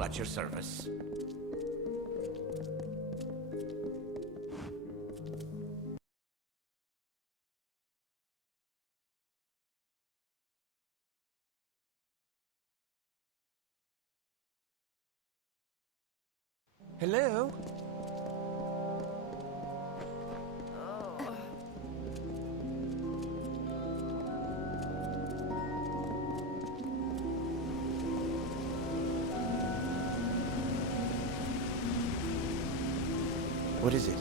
Anu at your service. Hello? What is it?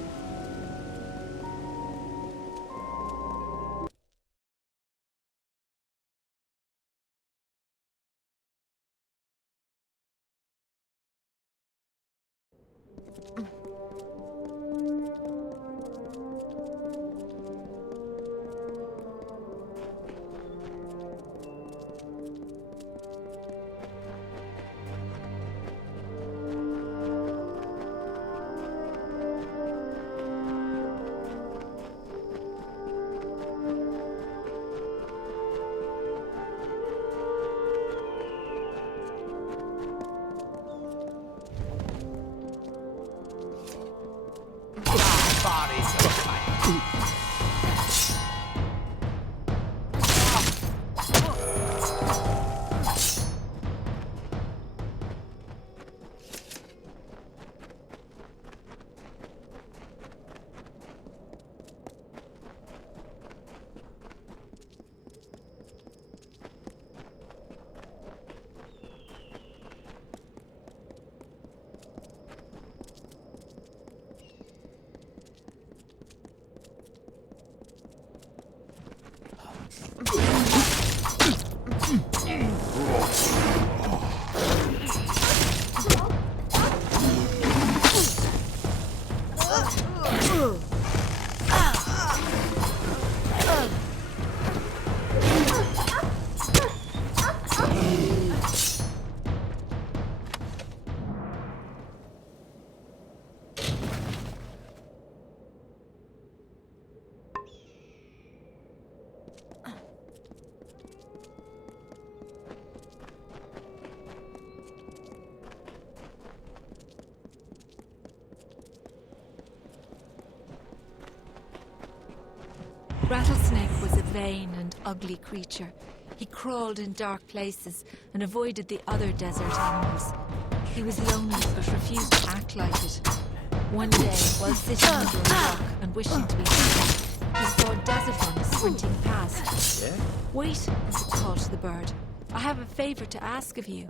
Bodies of fire. Rattlesnake was a vain and ugly creature. He crawled in dark places and avoided the other desert animals. He was lonely but refused to act like it. One day, while sitting under a rock and wishing to be happy, he saw Desert Run sprinting past. Yeah? Wait, as it called to the bird. I have a favor to ask of you.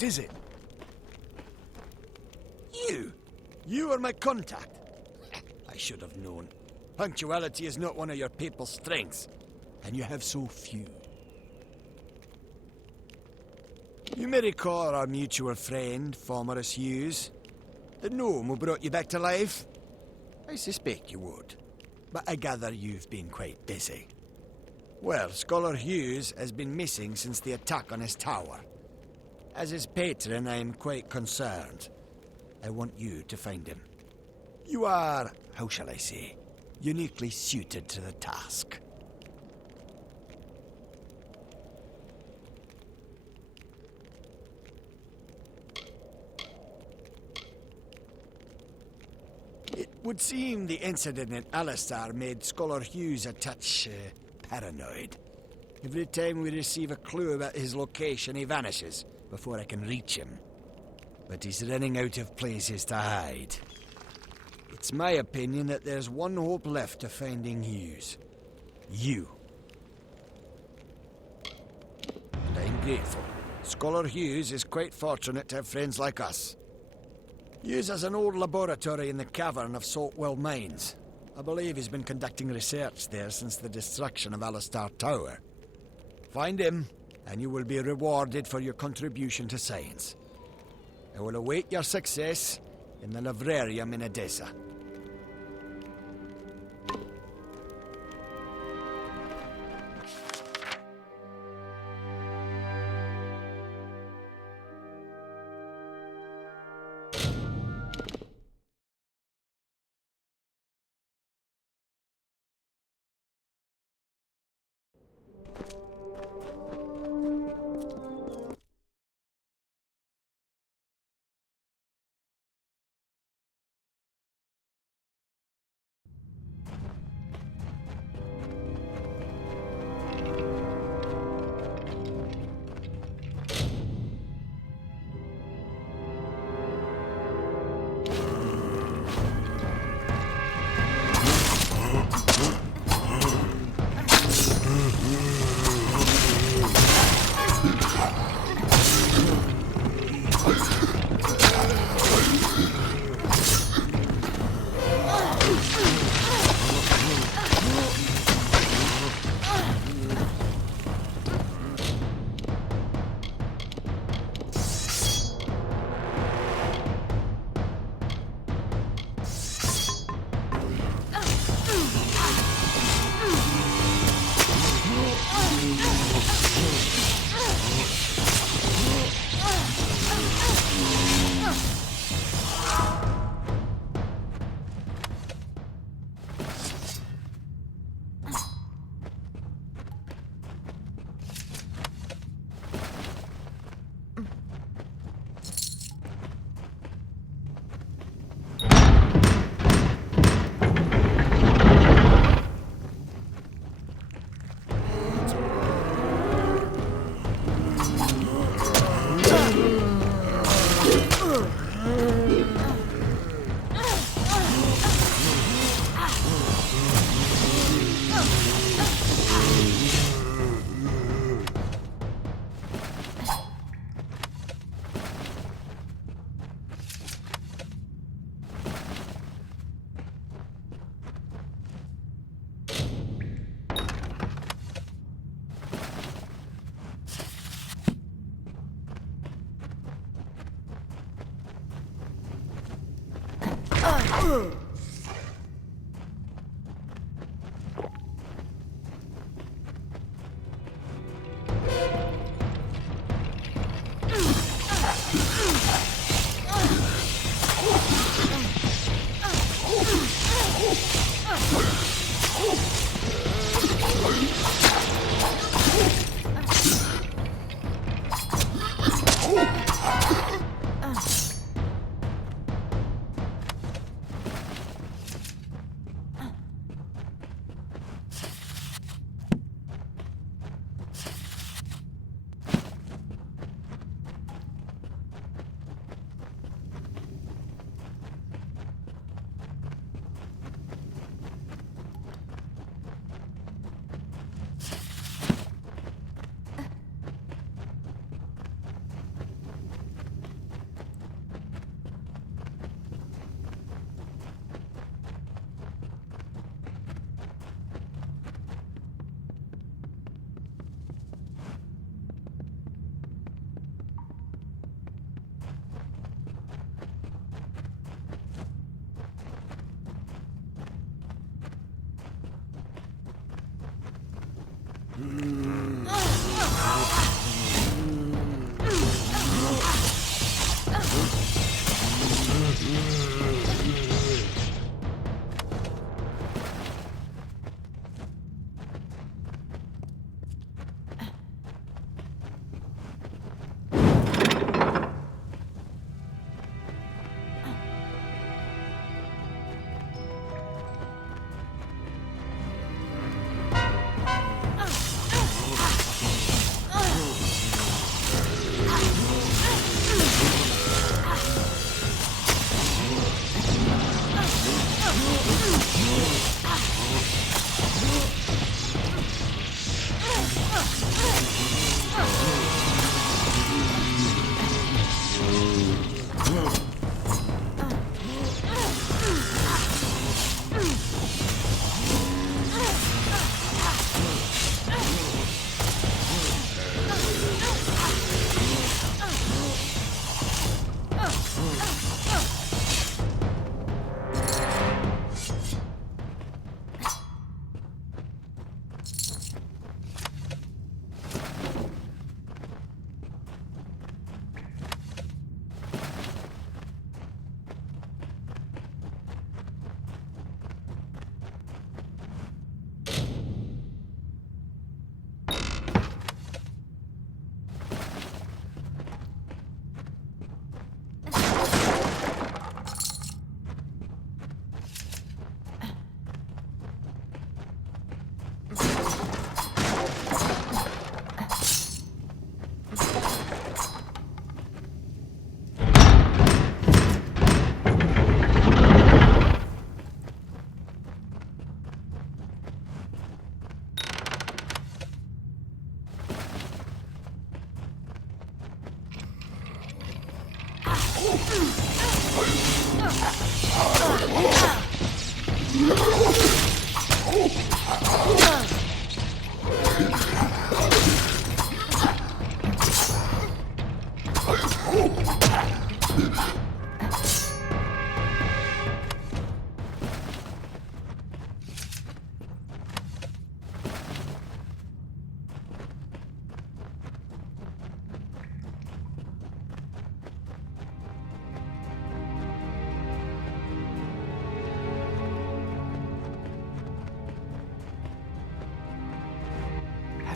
What is it? You? You are my contact? I should have known. Punctuality is not one of your people's strengths, and you have so few. You may recall our mutual friend, Formerus Hughes, the gnome who brought you back to life? I suspect you would, but I gather you've been quite busy. Well, Scholar Hughes has been missing since the attack on his tower. As his patron, I am quite concerned. I want you to find him. You are, how shall I say, uniquely suited to the task. It would seem the incident in Alistar made Scholar Hughes a touch paranoid. Every time we receive a clue about his location, he vanishes before I can reach him. But he's running out of places to hide. It's my opinion that there's one hope left to finding Hughes. You. And I'm grateful. Scholar Hughes is quite fortunate to have friends like us. Hughes has an old laboratory in the cavern of Saltwell Mines. I believe he's been conducting research there since the destruction of Alistar Tower. Find him, and you will be rewarded for your contribution to science. I will await your success in the Librarium in Edessa.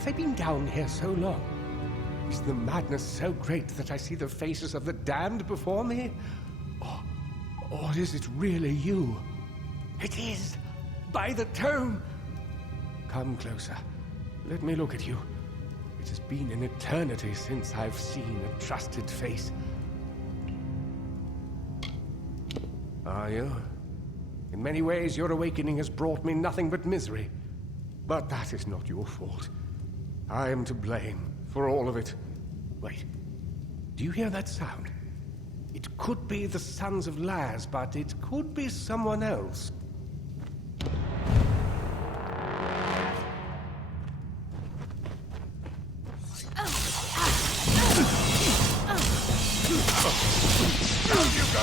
Have I been down here so long? Is the madness so great that I see the faces of the damned before me? Or is it really you? It is! By the tome! Come closer. Let me look at you. It has been an eternity since I've seen a trusted face. Are you? In many ways, your awakening has brought me nothing but misery. But that is not your fault. I am to blame for all of it. Wait. Do you hear that sound? It could be the Sons of Laz, but it could be someone else. Down you go!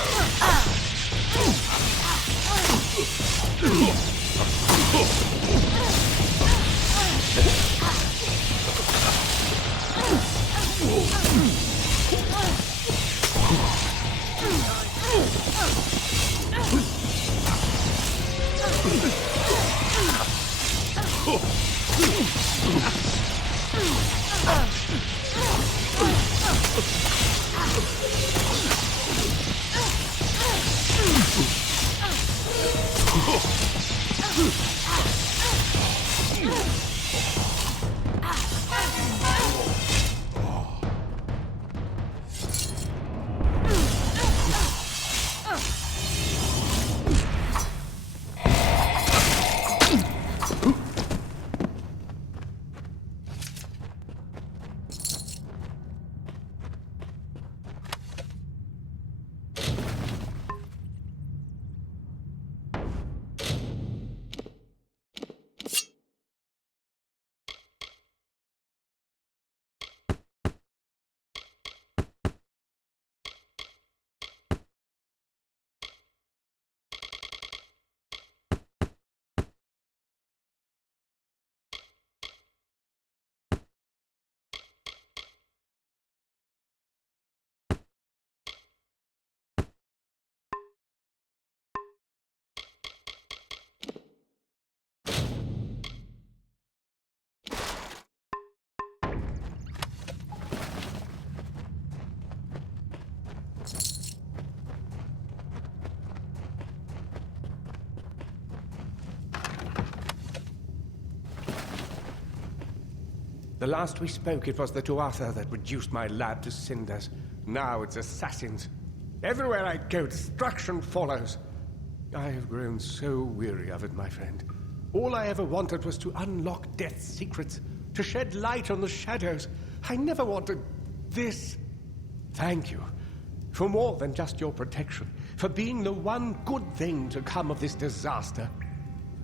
The last we spoke, it was the Tuatha that reduced my lab to cinders. Now it's assassins. Everywhere I go, destruction follows. I have grown so weary of it, my friend. All I ever wanted was to unlock Death's secrets, to shed light on the shadows. I never wanted this. Thank you for more than just your protection, for being the one good thing to come of this disaster.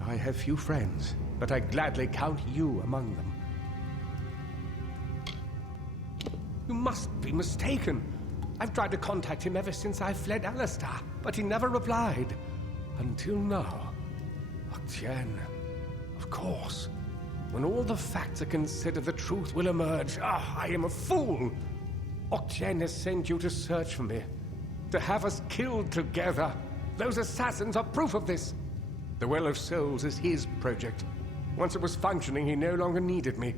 I have few friends, but I gladly count you among them. You must be mistaken. I've tried to contact him ever since I fled Alistar, but he never replied. Until now. Octien. Of course. When all the facts are considered, the truth will emerge. Ah, I am a fool! Octien has sent you to search for me. To have us killed together. Those assassins are proof of this. The Well of Souls is his project. Once it was functioning, he no longer needed me.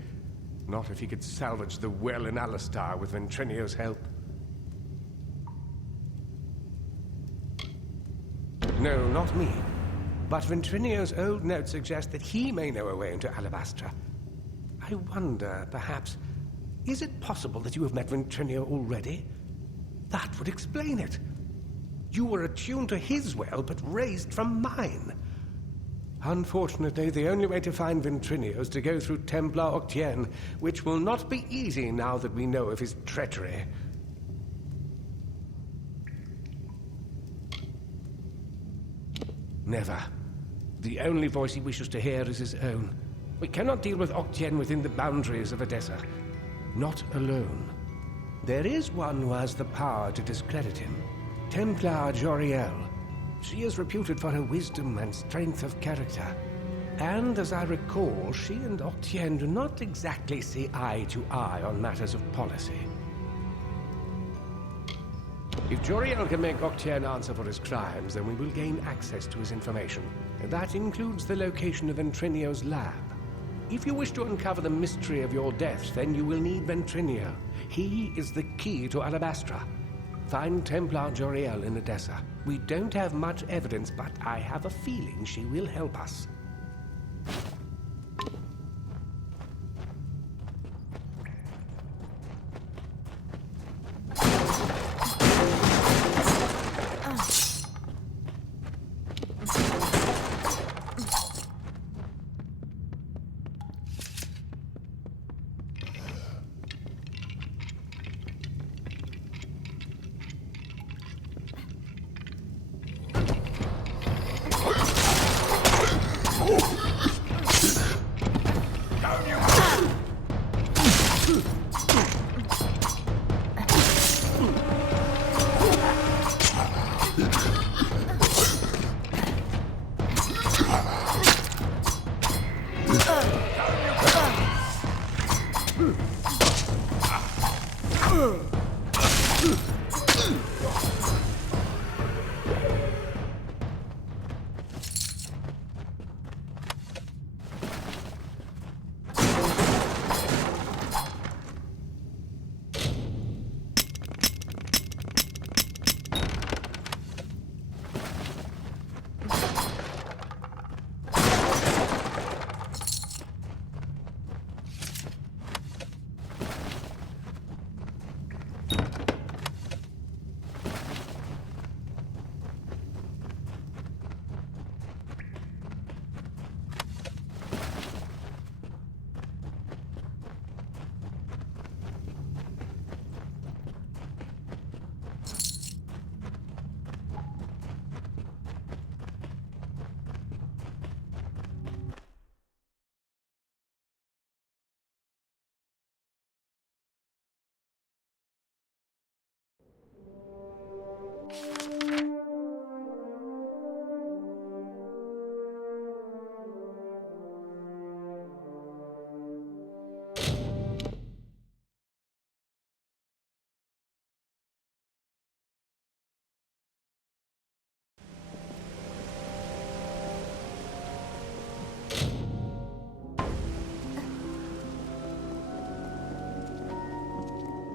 Not if he could salvage the well in Alistar with Ventrinio's help. No, not me. But Ventrinio's old notes suggest that he may know a way into Alabastra. I wonder, perhaps, is it possible that you have met Ventrinio already? That would explain it. You were attuned to his well, but raised from mine. Unfortunately, the only way to find Ventrinio is to go through Templar Octien, which will not be easy now that we know of his treachery. Never. The only voice he wishes to hear is his own. We cannot deal with Octien within the boundaries of Edessa. Not alone. There is one who has the power to discredit him. Templar Joriel. She is reputed for her wisdom and strength of character. And as I recall, she and Octien do not exactly see eye to eye on matters of policy. If Joriel can make Octien answer for his crimes, then we will gain access to his information. That includes the location of Ventrinio's lab. If you wish to uncover the mystery of your death, then you will need Ventrinio. He is the key to Alabastra. Find Templar Joriel in Edessa. We don't have much evidence, but I have a feeling she will help us.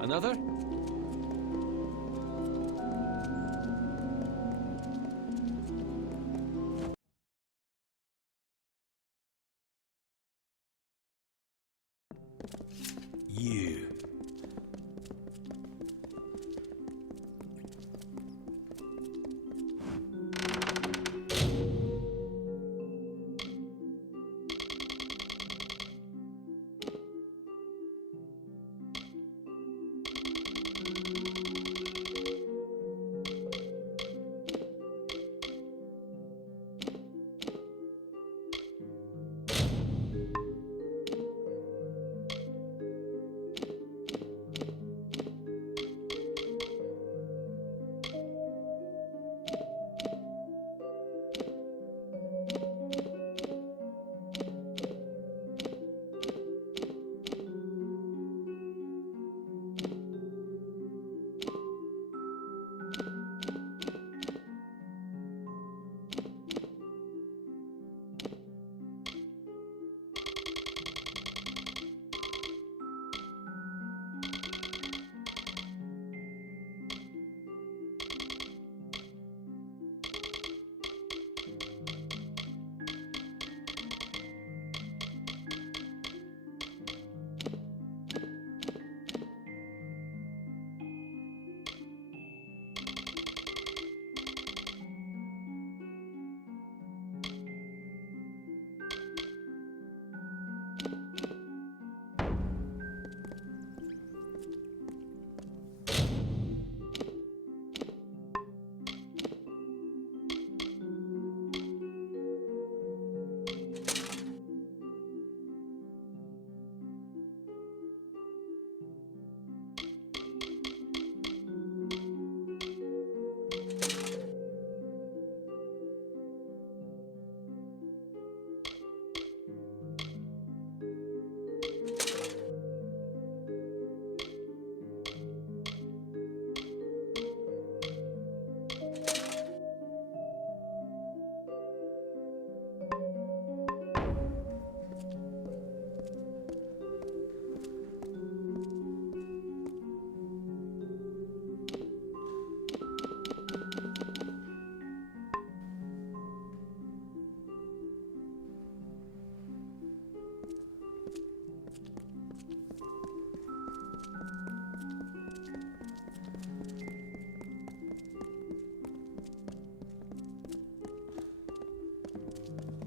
Another? You.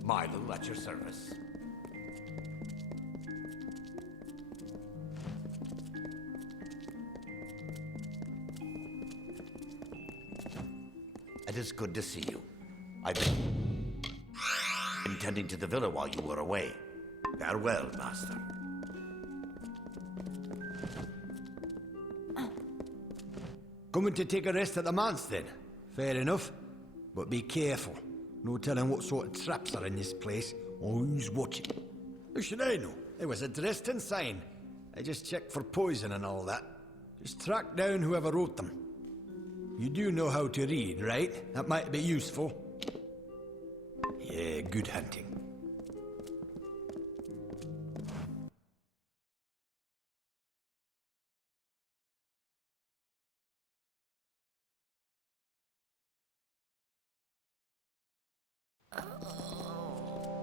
Milo at your service. It is good to see you. I've been tending to the villa while you were away. Farewell, Master. Coming to take a rest at the manse, then? Fair enough. But be careful. No telling what sort of traps are in this place, or who's watching. How should I know? There was a Dresden sign. I just checked for poison and all that. Just track down whoever wrote them. You do know how to read, right? That might be useful. Yeah, good hunting.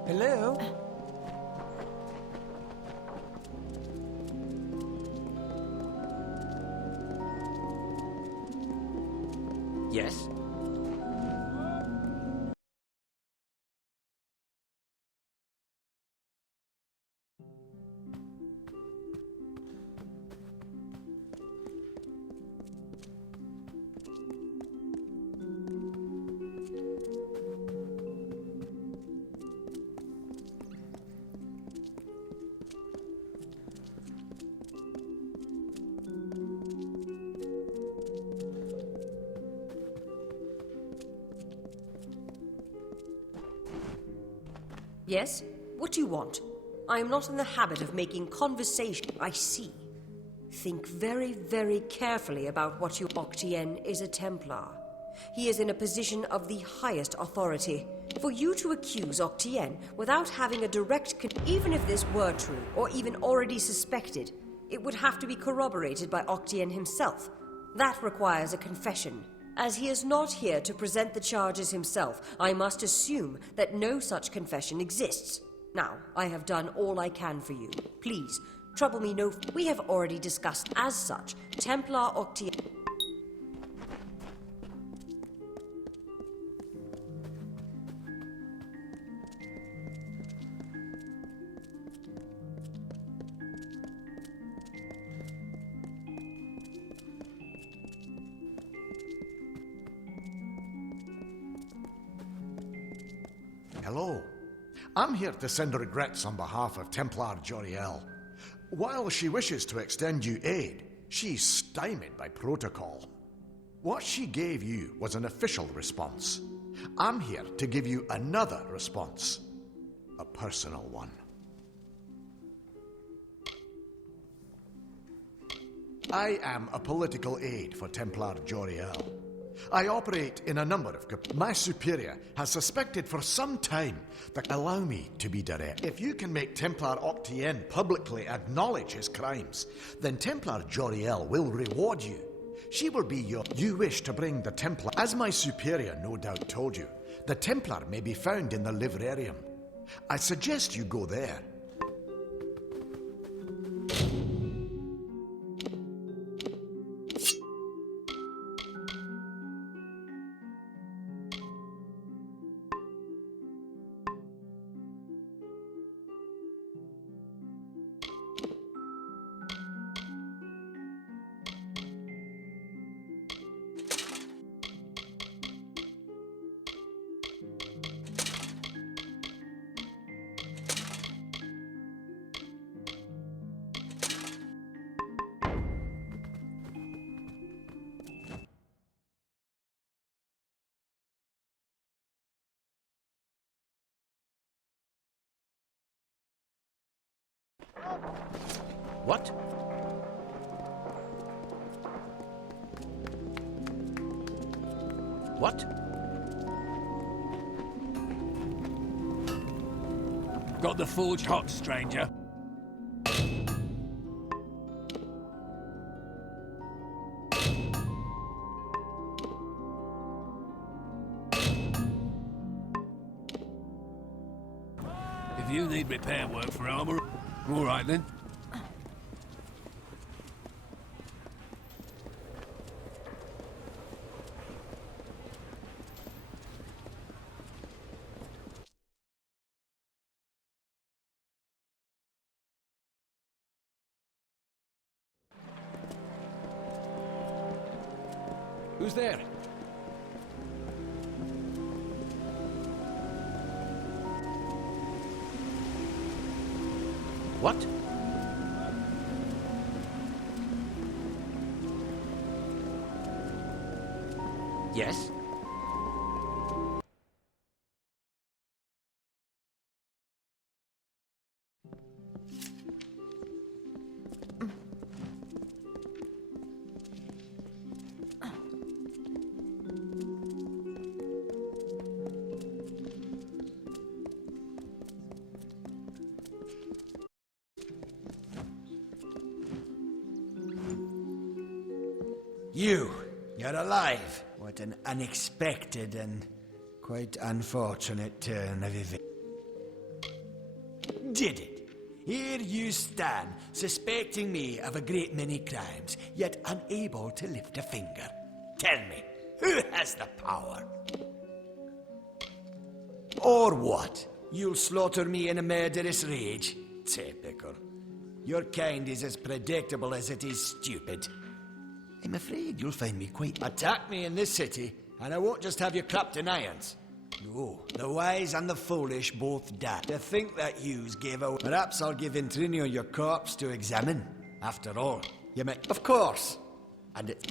Hello? Yes? Yes? What do you want? I am not in the habit of making conversation. I see. Think very, very carefully about what you... Octien is a Templar. He is in a position of the highest authority. For you to accuse Octien without having a direct even if this were true, or even already suspected, it would have to be corroborated by Octien himself. That requires a confession. As he is not here to present the charges himself, I must assume that no such confession exists. Now, I have done all I can for you. Please, trouble me no... We have already discussed as such. Templar Octien... Hello. I'm here to send regrets on behalf of Templar Joriel. While she wishes to extend you aid, she's stymied by protocol. What she gave you was an official response. I'm here to give you another response. A personal one. I am a political aide for Templar Joriel. I operate in a number of... My superior has suspected for some time that... Allow me to be direct. If you can make Templar Octien publicly acknowledge his crimes, then Templar Joriel will reward you. She will be your... You wish to bring the Templar... As my superior no doubt told you, the Templar may be found in the Livrarium. I suggest you go there. What? What? Got the forge hot, stranger. If you need repair work for armor, all right then. Who's there? What? Yes? You're alive. What an unexpected and quite unfortunate turn of events. Did it? Here you stand, suspecting me of a great many crimes, yet unable to lift a finger. Tell me, who has the power? Or what? You'll slaughter me in a murderous rage? Typical. Your kind is as predictable as it is stupid. I'm afraid you'll find me quite... Attack me in this city, and I won't just have you clapped in irons. No, the wise and the foolish both die. To think that Hughes gave away... Perhaps I'll give Intrinio your corpse to examine. After all, you may... Of course. And it...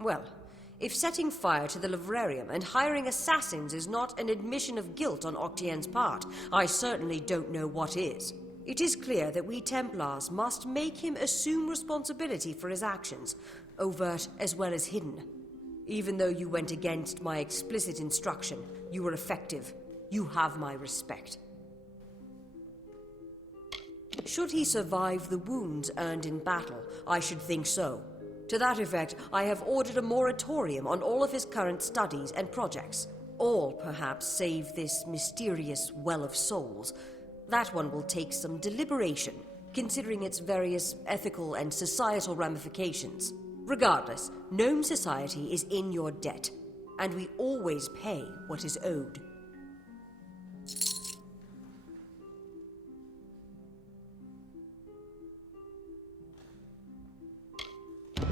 Well, if setting fire to the Livrarium and hiring assassins is not an admission of guilt on Octien's part, I certainly don't know what is. It is clear that we Templars must make him assume responsibility for his actions, overt as well as hidden. Even though you went against my explicit instruction, you were effective. You have my respect. Should he survive the wounds earned in battle, I should think so. To that effect, I have ordered a moratorium on all of his current studies and projects. All, perhaps, save this mysterious Well of Souls. That one will take some deliberation, considering its various ethical and societal ramifications. Regardless, Gnome Society is in your debt, and we always pay what is owed.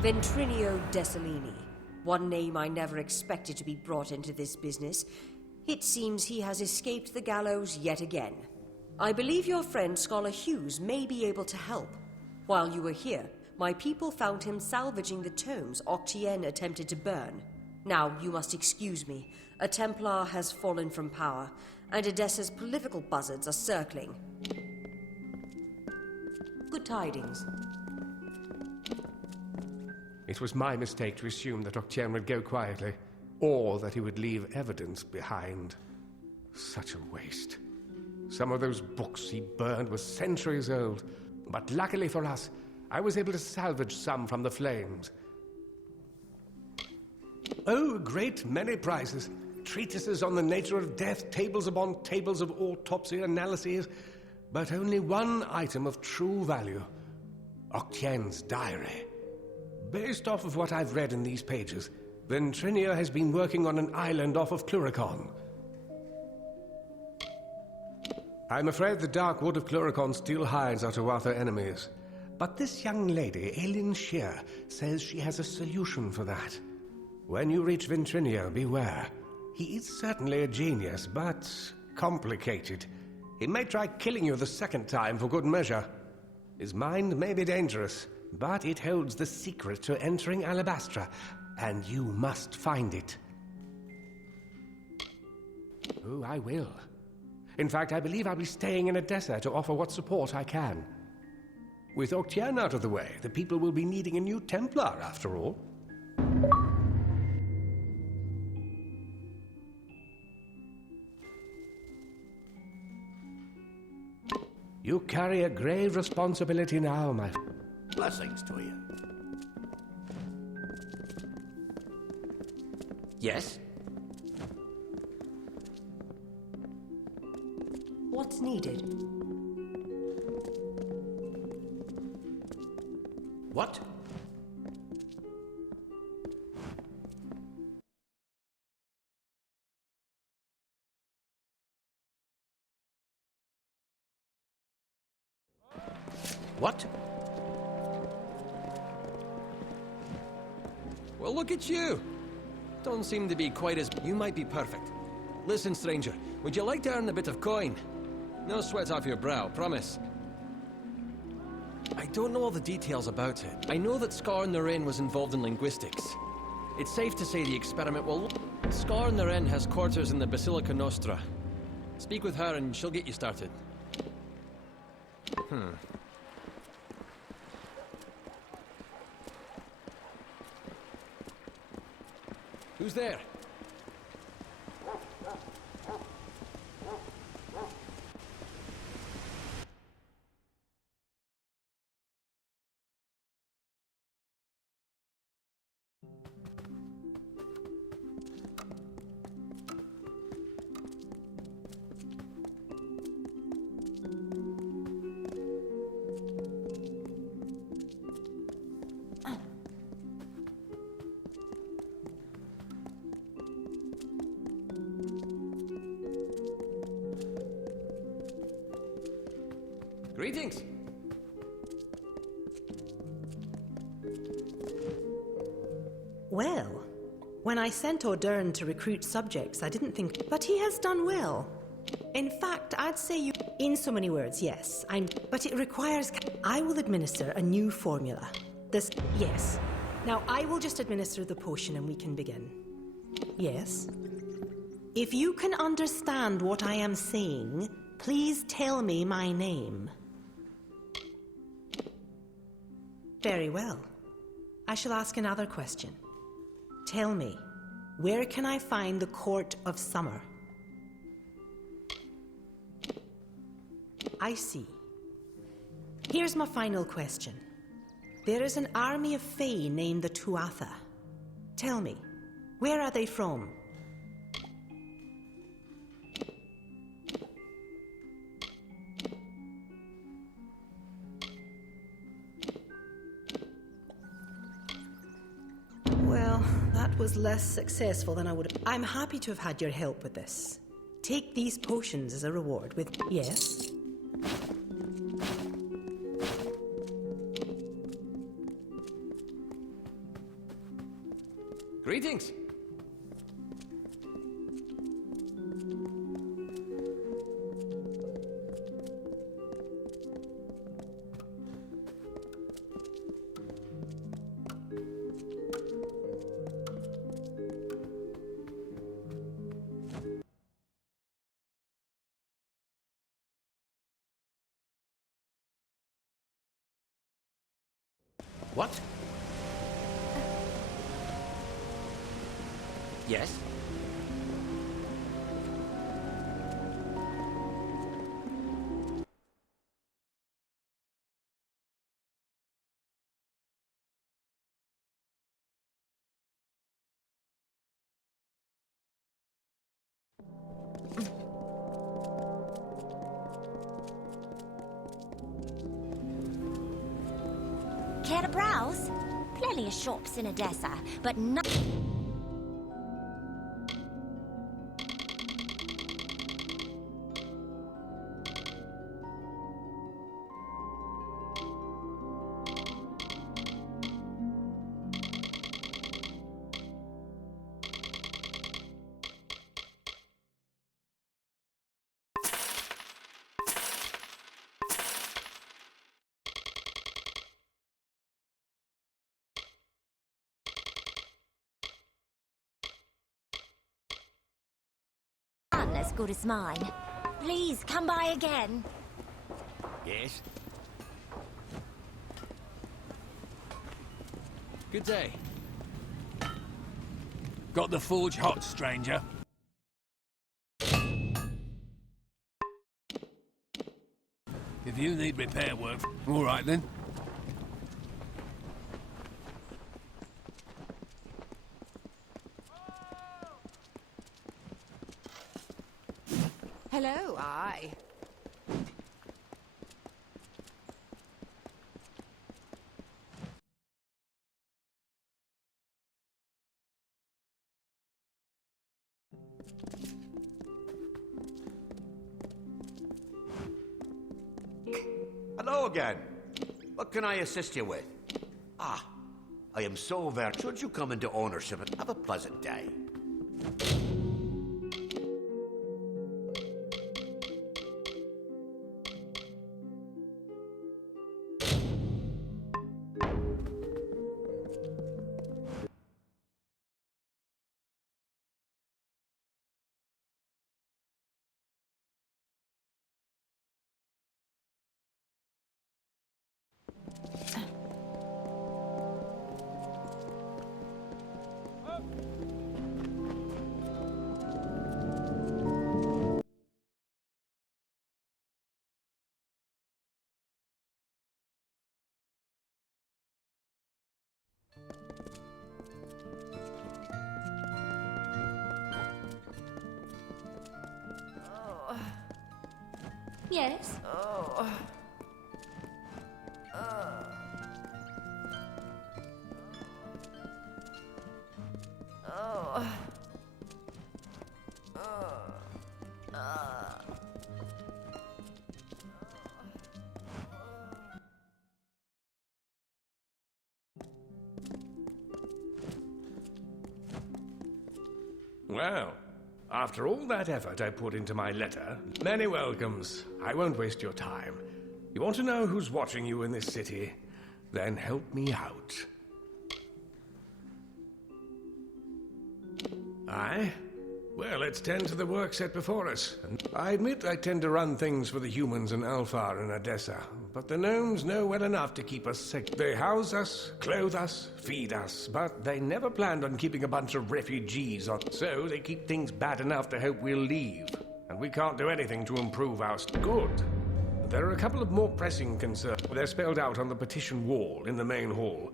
Ventrinio Desalini. One name I never expected to be brought into this business. It seems he has escaped the gallows yet again. I believe your friend Scholar Hughes may be able to help. While you were here, my people found him salvaging the tomes Octien attempted to burn. Now, you must excuse me. A Templar has fallen from power, and Edessa's political buzzards are circling. Good tidings. It was my mistake to assume that Octien would go quietly, or that he would leave evidence behind. Such a waste. Some of those books he burned were centuries old, but luckily for us, I was able to salvage some from the flames. Oh, a great many prizes. Treatises on the nature of death, tables upon tables of autopsy analyses, but only one item of true value. Octien's diary. Based off of what I've read in these pages, Ventrinio has been working on an island off of Cluricon. I'm afraid the Dark Wood of Cluricon still hides our Tuatha enemies. But this young lady, Aileen Shear, says she has a solution for that. When you reach Ventrinio, beware. He is certainly a genius, but complicated. He may try killing you the second time for good measure. His mind may be dangerous, but it holds the secret to entering Alabastra, and you must find it. Oh, I will. In fact, I believe I'll be staying in Edessa to offer what support I can. With Octien out of the way, the people will be needing a new Templar, after all. You carry a grave responsibility now, my friend. Blessings to you. Yes? What's needed? What? What? Well, look at you. Don't seem to be quite as... You might be perfect. Listen, stranger, would you like to earn a bit of coin? No sweat off your brow, promise. I don't know all the details about it. I know that Scar Naren was involved in linguistics. It's safe to say the experiment will... Scar Naren has quarters in the Basilica Nostra. Speak with her and she'll get you started. Who's there? Greetings. Well, when I sent Ordern to recruit subjects, I didn't think... But he has done well. In fact, I'd say you... In so many words, yes. But it requires... I will administer a new formula. Yes. Now, I will just administer the potion and we can begin. Yes? If you can understand what I am saying, please tell me my name. Very well. I shall ask another question. Tell me, where can I find the Court of Summer? I see. Here's my final question. There is an army of Fae named the Tuatha. Tell me, where are they from? Well, that was less successful than I would have. I'm happy to have had your help with this. Take these potions as a reward with... Yes? Greetings. What? Yes? Care to browse? Plenty of shops in Odessa, but not... as good as mine. Please, come by again. Yes? Good day. Got the forge hot, stranger. If you need repair work... All right, then. Hello, aye. Hello again. What can I assist you with? Ah, I am so very... Should you come into ownership and have a pleasant day. Yes? Oh. Well, after all that effort I put into my letter, many welcomes. I won't waste your time. You want to know who's watching you in this city? Then help me out. Aye? Well, let's tend to the work set before us. And I admit I tend to run things for the humans in Alfar and Odessa, but the gnomes know well enough to keep us safe. They house us, clothe us, feed us, but they never planned on keeping a bunch of refugees on. So they keep things bad enough to hope we'll leave. And we can't do anything to improve our good. There are a couple of more pressing concerns. They're spelled out on the petition wall in the main hall.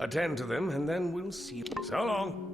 Attend to them, and then we'll see. So long.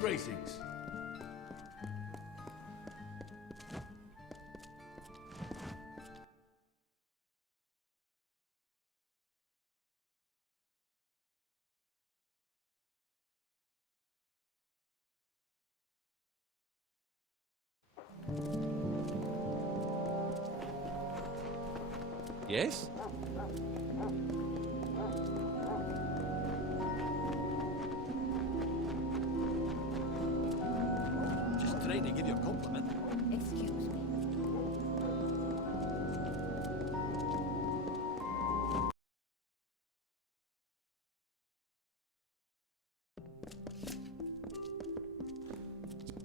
Greetings. Yes? Just trying to give you a compliment. Excuse me.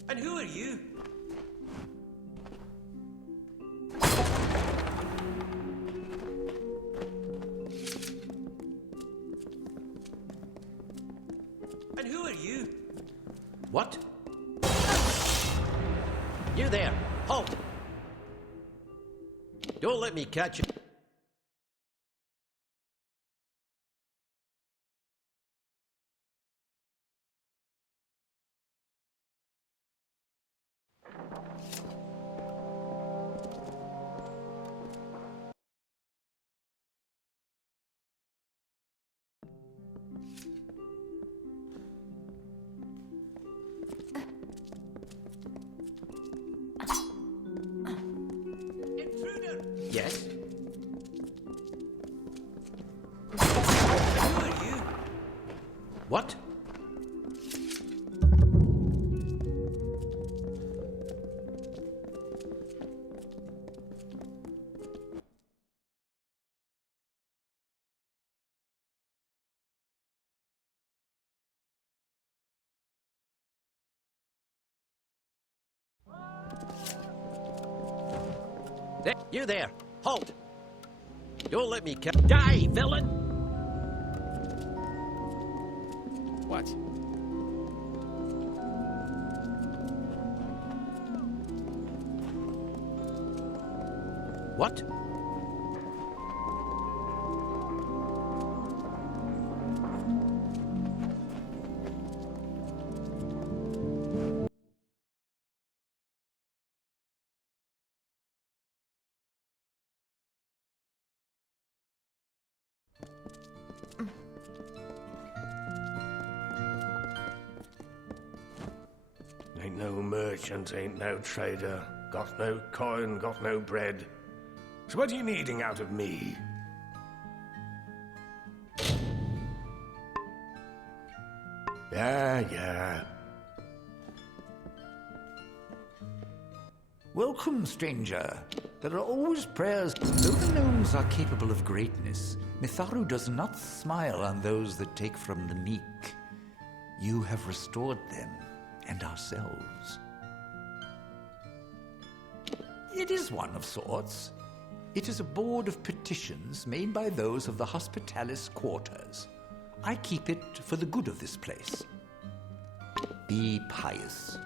And who are you? And who are you? What? You there! Halt! Don't let me catch you. Yes? Who are you? What? You there! Halt! Don't let me die, villain! What? What? Ain't no merchant, ain't no trader. Got no coin, got no bread. So what are you needing out of me? Yeah. Welcome, stranger. There are always prayers. Though the gnomes are capable of greatness, Mitharu does not smile on those that take from the meek. You have restored them, and ourselves. It is one of sorts. It is a board of petitions made by those of the Hospitalis quarters. I keep it for the good of this place. Be pious.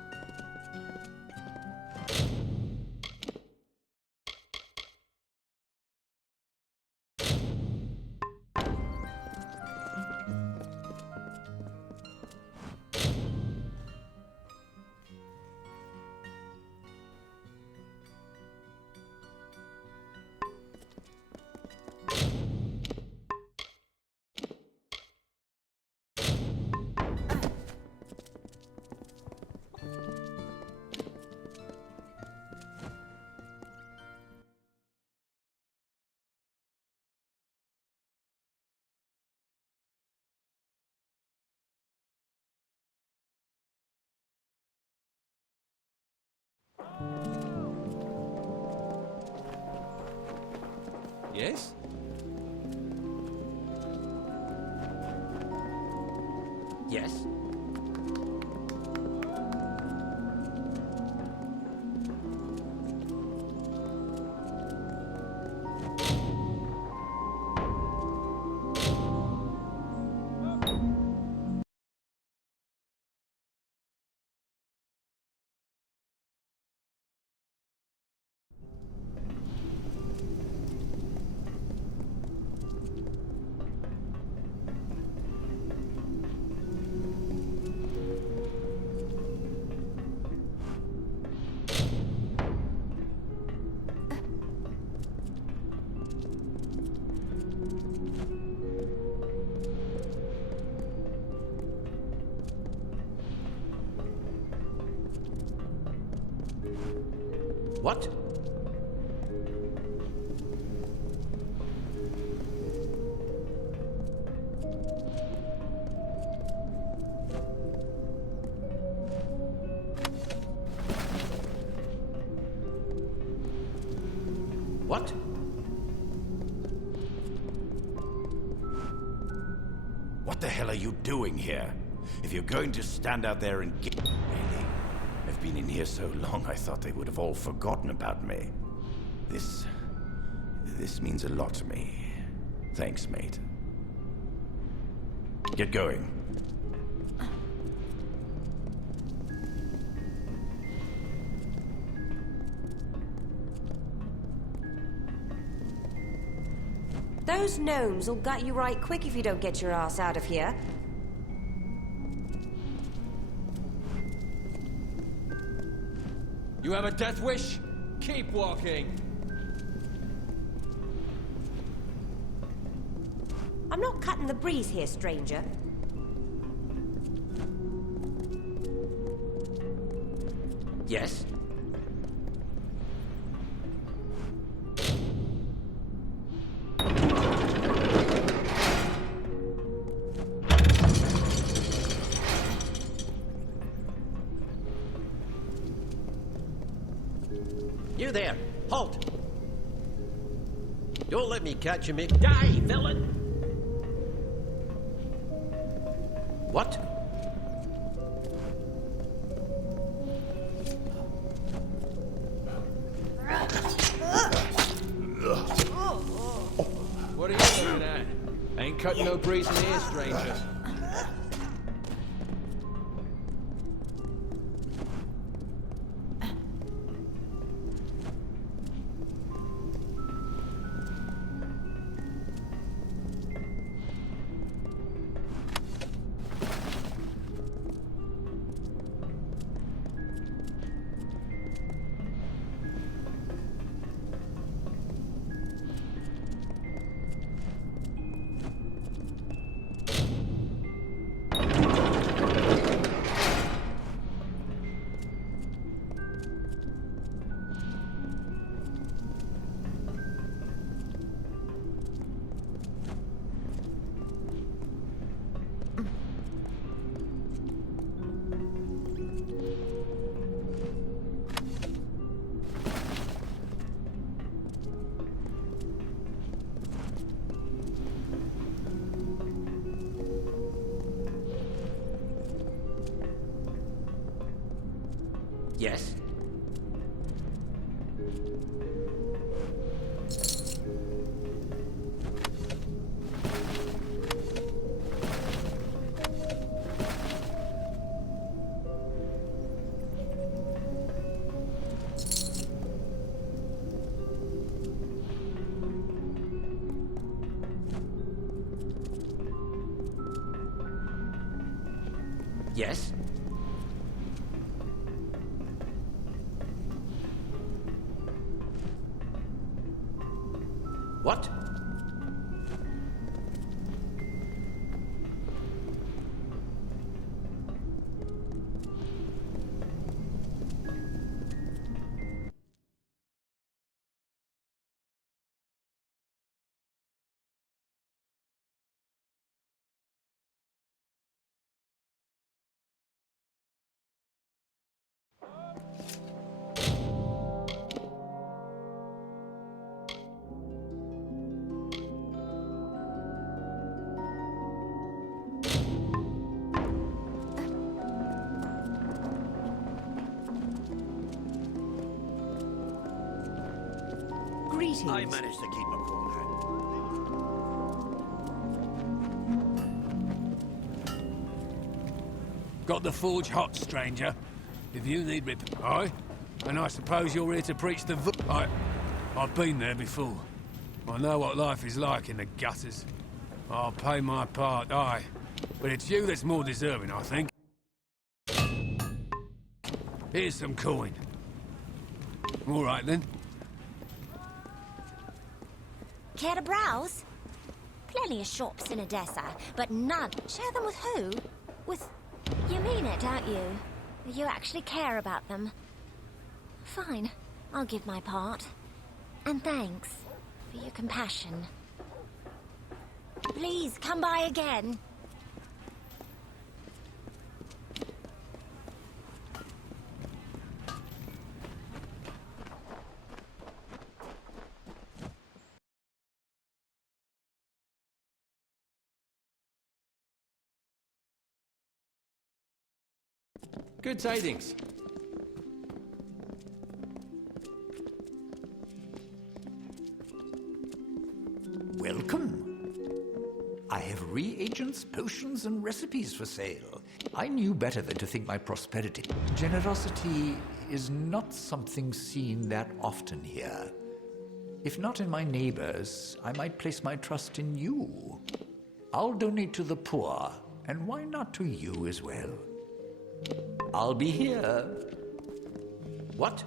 Yes? Yes? What? What? What the hell are you doing here? If you're going to stand out there and get... Really? I've been in here so long, I thought they would have all forgotten about me. This means a lot to me. Thanks, mate. Get going. Those gnomes will gut you right quick if you don't get your ass out of here. You have a death wish? Keep walking. I'm not cutting the breeze here, stranger. Yes? You there! Halt! Don't let me catch you, make die, villain! What? What are you looking at? Ain't cutting no breeze in here, stranger. Yes? Yes? What? Greetings. I managed to keep a cool head. Got the forge hot, stranger. If you need Aye? And I suppose you're here to preach the I've been there before. I know what life is like in the gutters. I'll pay my part, aye. But it's you that's more deserving, I think. Here's some coin. All right, then. Care to browse? Plenty of shops in Odessa, but none. Share them with who? With... You mean it, don't you? You actually care about them. Fine. I'll give my part. And thanks for your compassion. Please, come by again. Good tidings. Welcome. I have reagents, potions, and recipes for sale. I knew better than to think my prosperity. Generosity is not something seen that often here. If not in my neighbors, I might place my trust in you. I'll donate to the poor, and why not to you as well? I'll be here. What?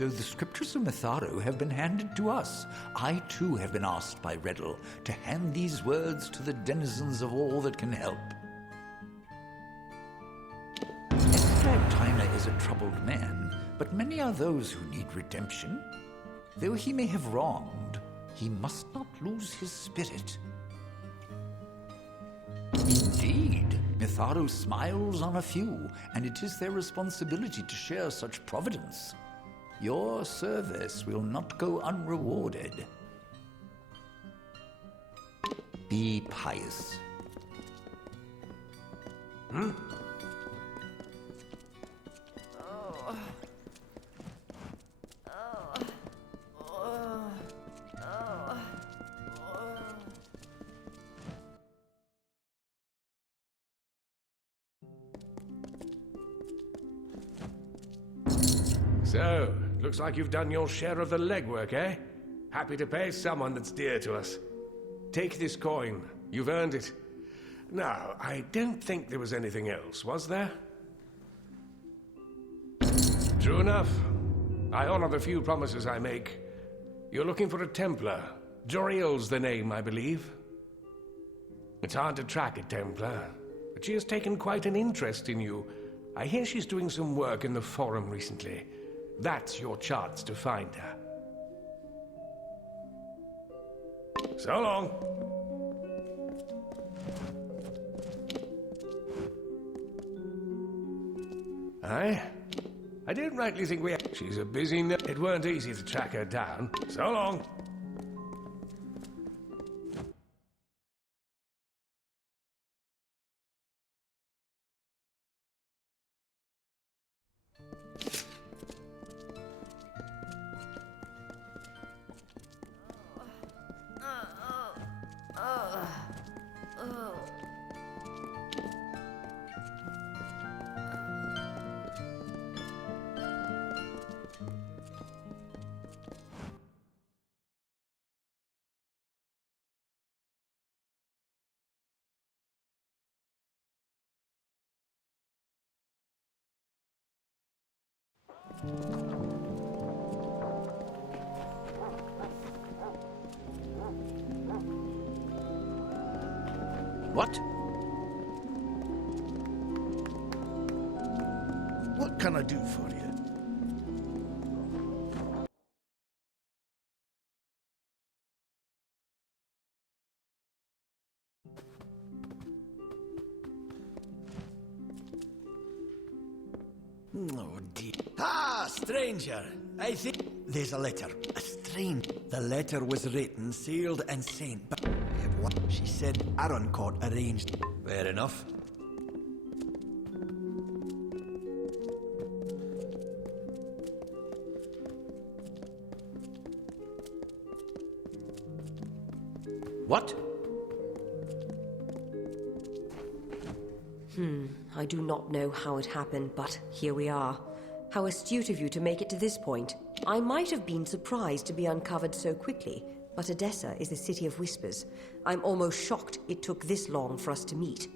So the scriptures of Mitharo have been handed to us. I too have been asked by Reddle to hand these words to the denizens of all that can help. Estrad is a troubled man, but many are those who need redemption. Though he may have wronged, he must not lose his spirit. Indeed, Mitharo smiles on a few, and it is their responsibility to share such providence. Your service will not go unrewarded. Be pious. So, looks like you've done your share of the legwork, eh? Happy to pay someone that's dear to us. Take this coin. You've earned it. Now, I don't think there was anything else, was there? True enough. I honor the few promises I make. You're looking for a Templar. Joriel's the name, I believe. It's hard to track a Templar, but she has taken quite an interest in you. I hear she's doing some work in the Forum recently. That's your chance to find her. So long. Aye. I did rightly think we... She's a busy... It weren't easy to track her down. So long. What? What can I do for you? Oh dear. Ah, stranger! I think there's a letter. A strange. The letter was written, sealed, and sent. But what? She said Aroncourt arranged. Fair enough. What? I do not know how it happened, but here we are. How astute of you to make it to this point. I might have been surprised to be uncovered so quickly, but Edessa is the city of whispers. I'm almost shocked it took this long for us to meet.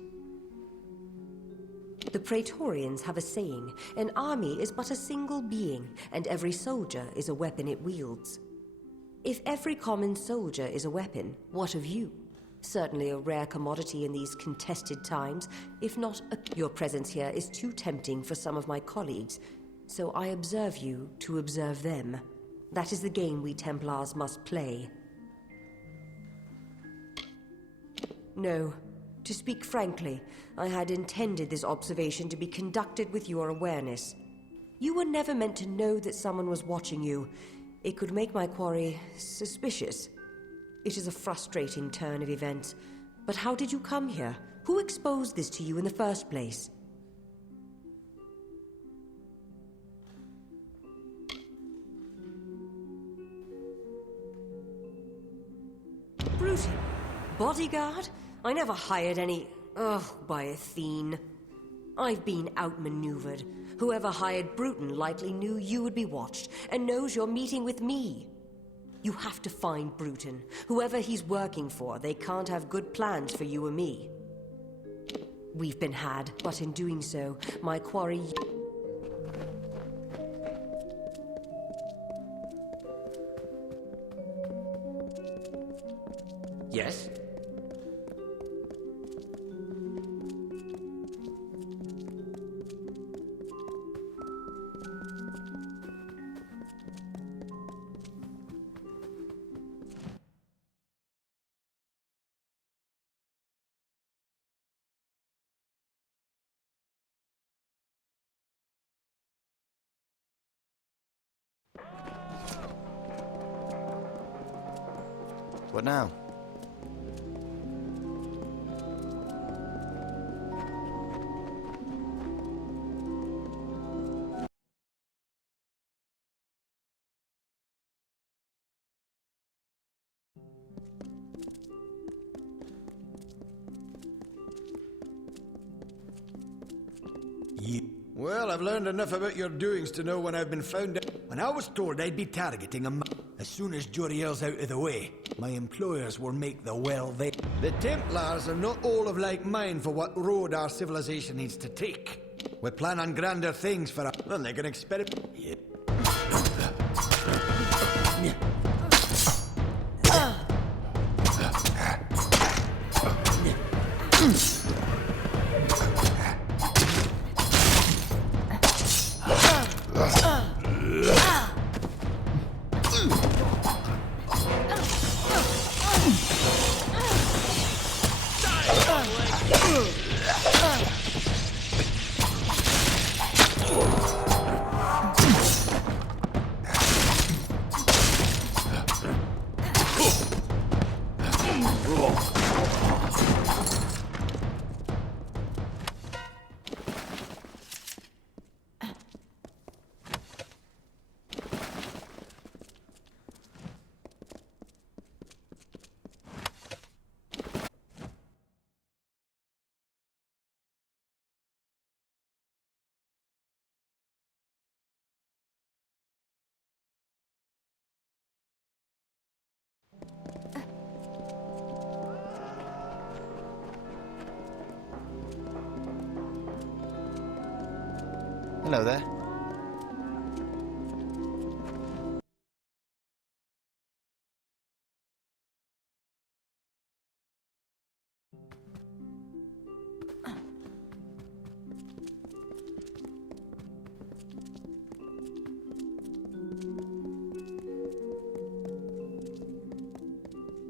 The Praetorians have a saying, an army is but a single being, and every soldier is a weapon it wields. If every common soldier is a weapon, what of you? Certainly a rare commodity in these contested times, if not your presence here is too tempting for some of my colleagues, so I observe you to observe them. That is the game we Templars must play. No, to speak frankly, I had intended this observation to be conducted with your awareness. You were never meant to know that someone was watching you. It could make my quarry suspicious. It is a frustrating turn of events. But how did you come here? Who exposed this to you in the first place? Bruton? Bodyguard? I never hired any... Ugh, by Athene. I've been outmaneuvered. Whoever hired Bruton likely knew you would be watched, and knows you're meeting with me. You have to find Bruton. Whoever he's working for, they can't have good plans for you or me. We've been had, but in doing so, my quarry... Yes? What now? Well, I've learned enough about your doings to know when I've been found out. When I was told I'd be targeting a man, as soon as Joriel's out of the way, my employers will make the well they... The Templars are not all of like mind for what road our civilization needs to take. We plan on grander things for our... Well, they can experiment... Yeah. Hello there.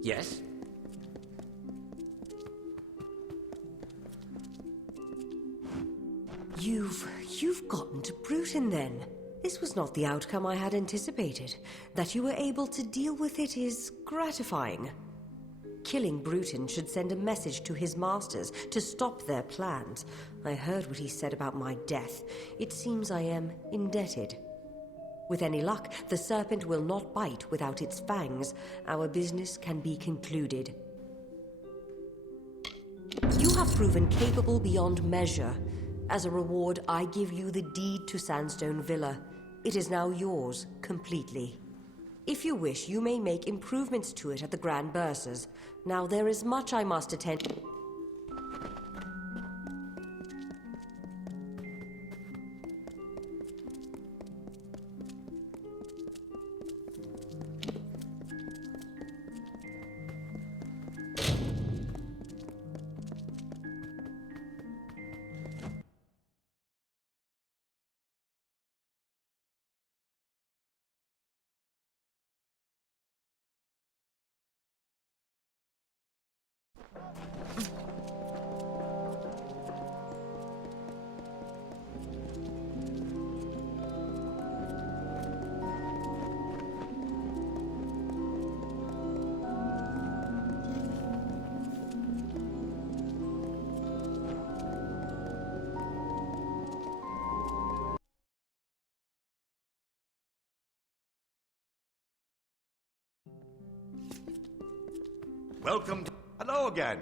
Yes? You've gotten to Bruton then. This was not the outcome I had anticipated. That you were able to deal with it is gratifying. Killing Bruton should send a message to his masters to stop their plans. I heard what he said about my death. It seems I am indebted. With any luck, the serpent will not bite without its fangs. Our business can be concluded. You have proven capable beyond measure. As a reward, I give you the deed to Sandstone Villa. It is now yours, completely. If you wish, you may make improvements to it at the Grand Bursars. Now, there is much I must attend. Welcome to... Hello again.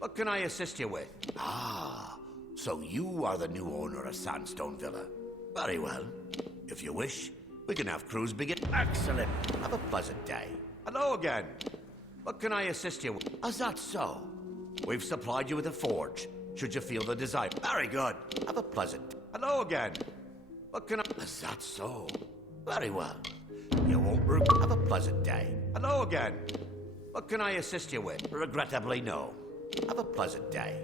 What can I assist you with? Ah, so you are the new owner of Sandstone Villa. Very well. If you wish, we can have crews begin. Excellent. Have a pleasant day. Hello again. What can I assist you with? Is that so? We've supplied you with a forge, should you feel the desire. Very good. Have a pleasant... Hello again. What can I... Is that so? Very well. You won't have a pleasant day. Hello again. What can I assist you with? Regrettably, no. Have a pleasant day.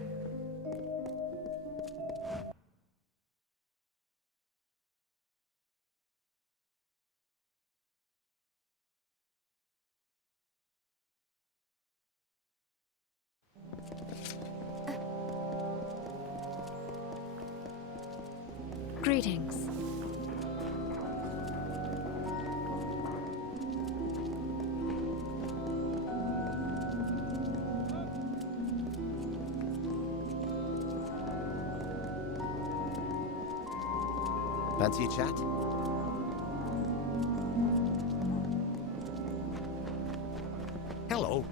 Greetings. Fancy a chat? Hello.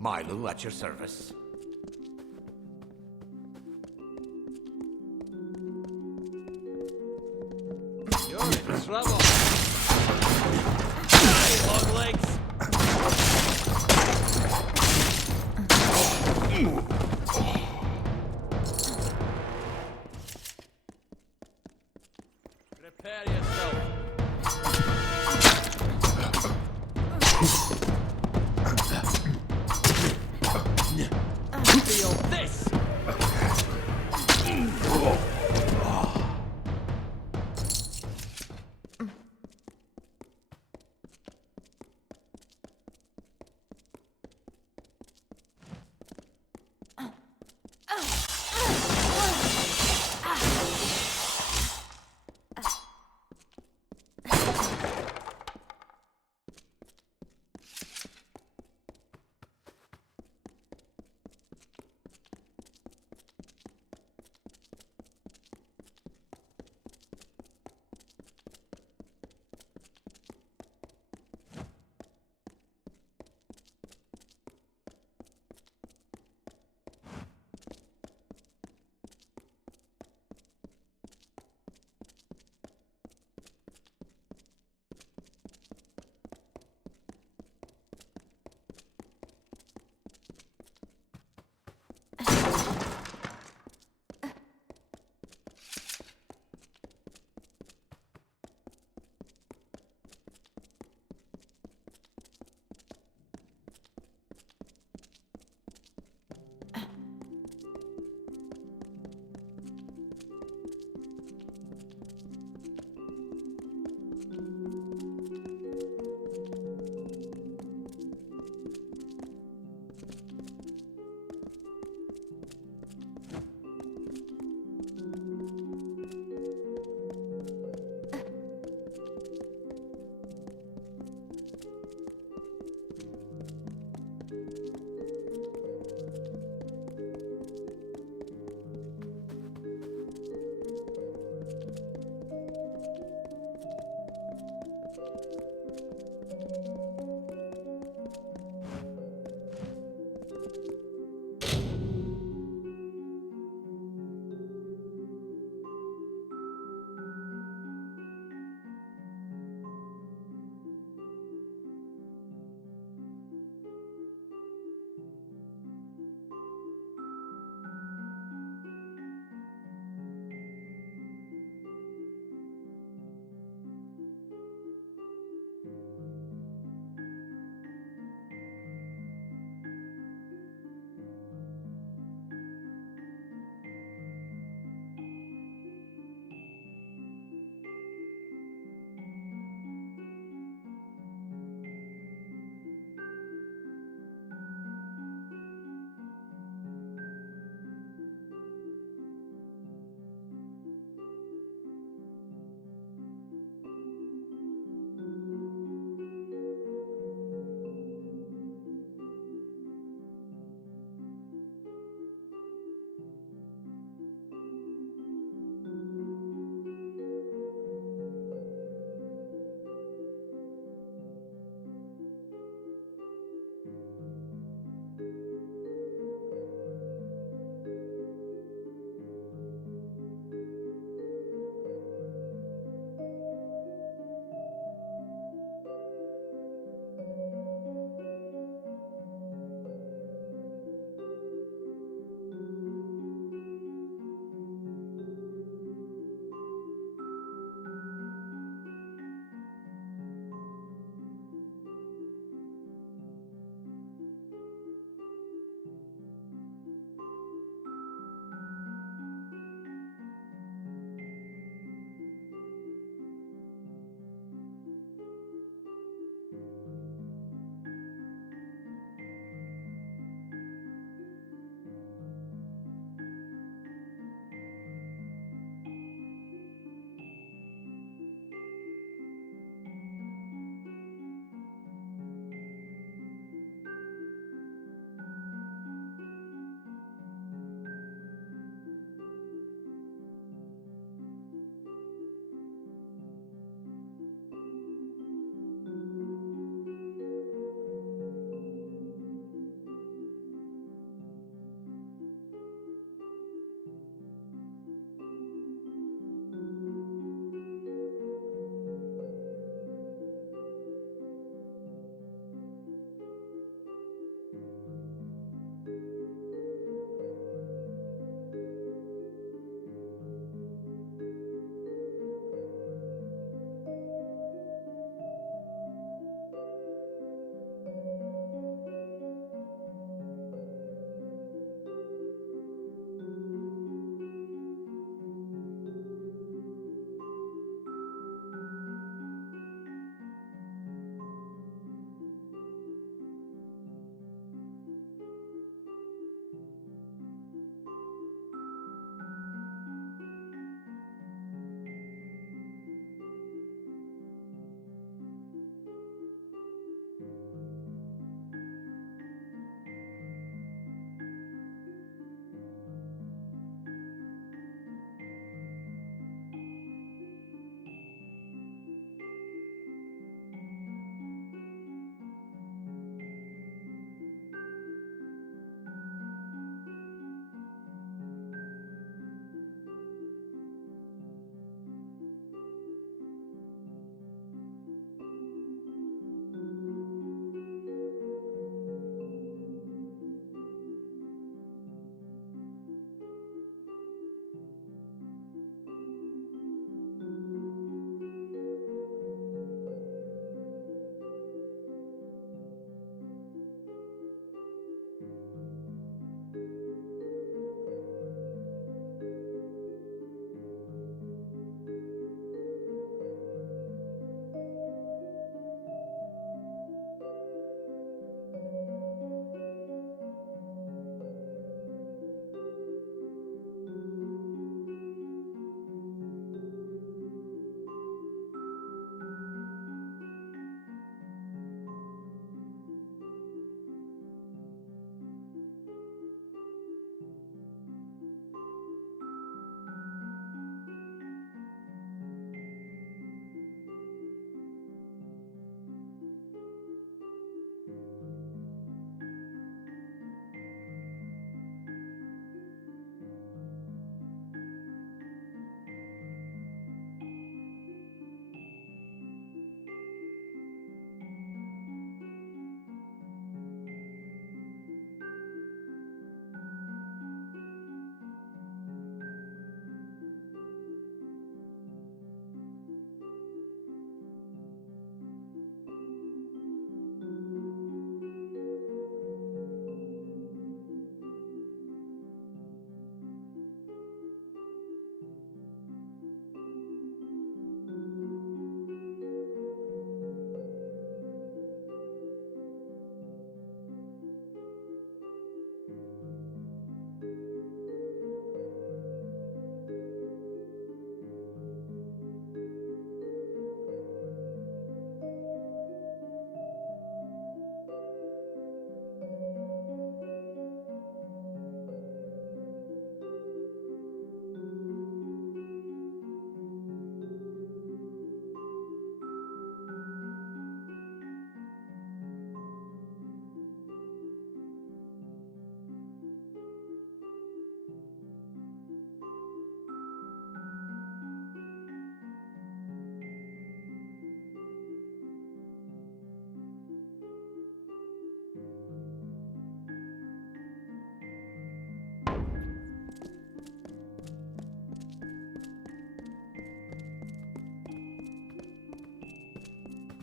Milo at your service. You're in trouble. Hey, long legs. Prepare yourself. Feel this.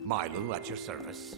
Milo at your service.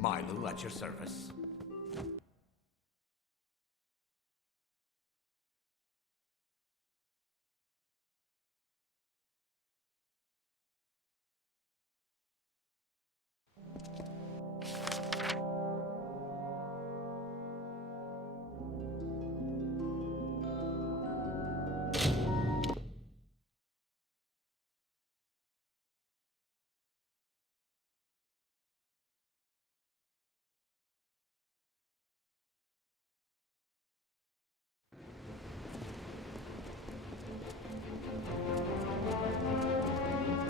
Milo at your service.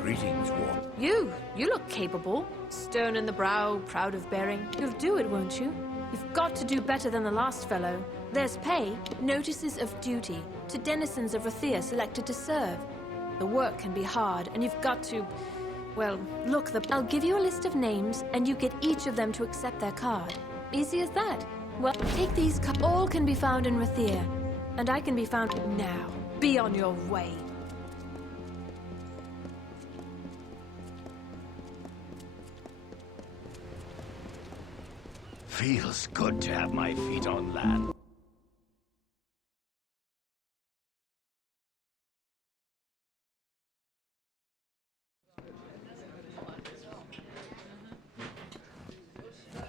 Greetings, War. You look capable. Stern in the brow, proud of bearing. You'll do it, won't you? You've got to do better than the last fellow. There's pay, notices of duty, to denizens of Rathia selected to serve. The work can be hard, and you've got to... Well, look, I'll give you a list of names, and you get each of them to accept their card. Easy as that. Well, take these all can be found in Rathia, and I can be found now. Be on your way. Feels good to have my feet on land.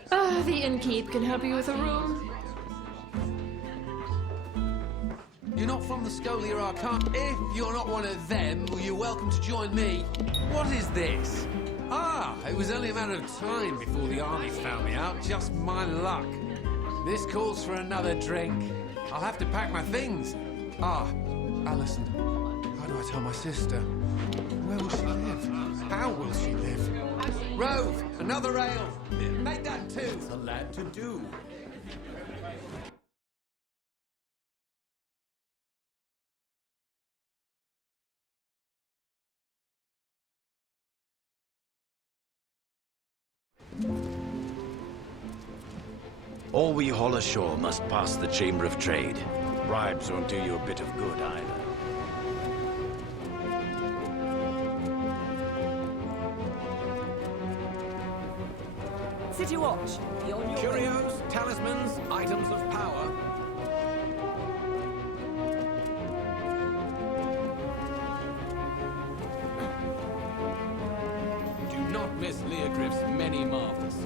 The innkeep can help you with a room. You're not from the Scholia Arcana. If you're not one of them, well, you're welcome to join me. What is this? Ah, it was only a matter of time before the army found me out. Just my luck. This calls for another drink. I'll have to pack my things. Ah, Alison, how do I tell my sister? Where will she live? How will she live? Rove, another ale. Make that two. It's a lad to do. All we haul ashore must pass the Chamber of Trade. Bribes won't do you a bit of good either. City Watch, be on your way. Curios, talismans, items of power. Do not miss Leogriff's many marvels.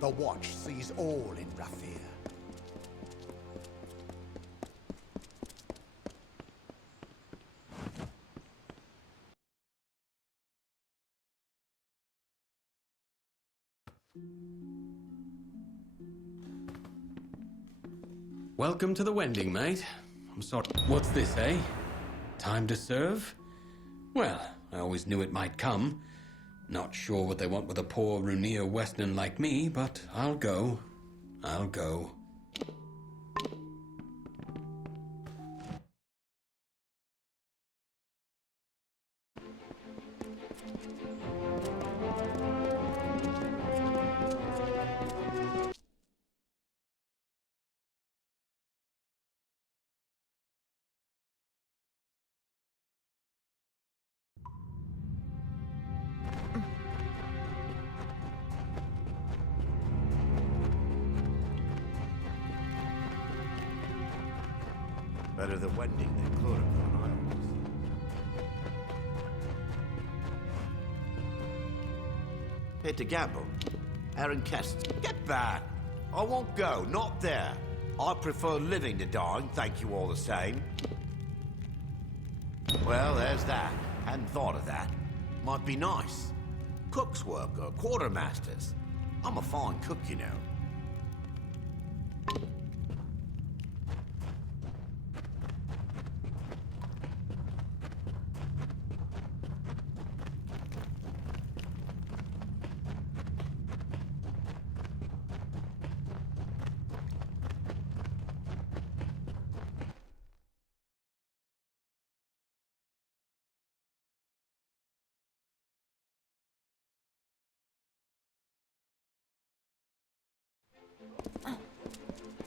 The Watch sees all in Rathia. Welcome to the Wending, mate. I'm sorry. What's this, eh? Time to serve? Well, I always knew it might come. Not sure what they want with a poor Runir Western like me, but I'll go. I'll go. Better the Wending than Chloroquine Isles. Here to gamble. Aaron Kest. Get back! I won't go, not there. I prefer living to dying, thank you all the same. Well, there's that. Hadn't thought of that. Might be nice. Cook's work, or quartermaster's. I'm a fine cook, you know.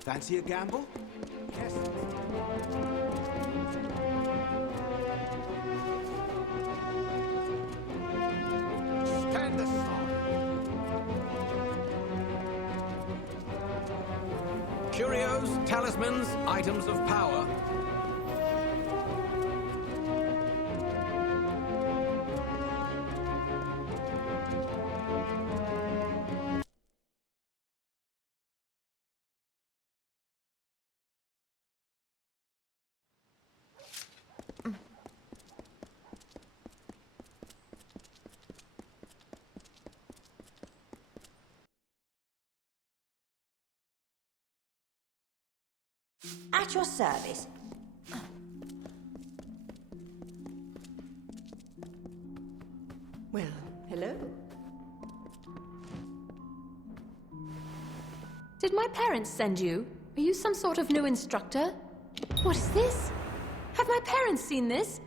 Fancy a gamble? Yes. Stand aside. Curios, talismans, items of power. At your service. Well, hello. Did my parents send you? Are you some sort of new instructor? What is this? Have my parents seen this?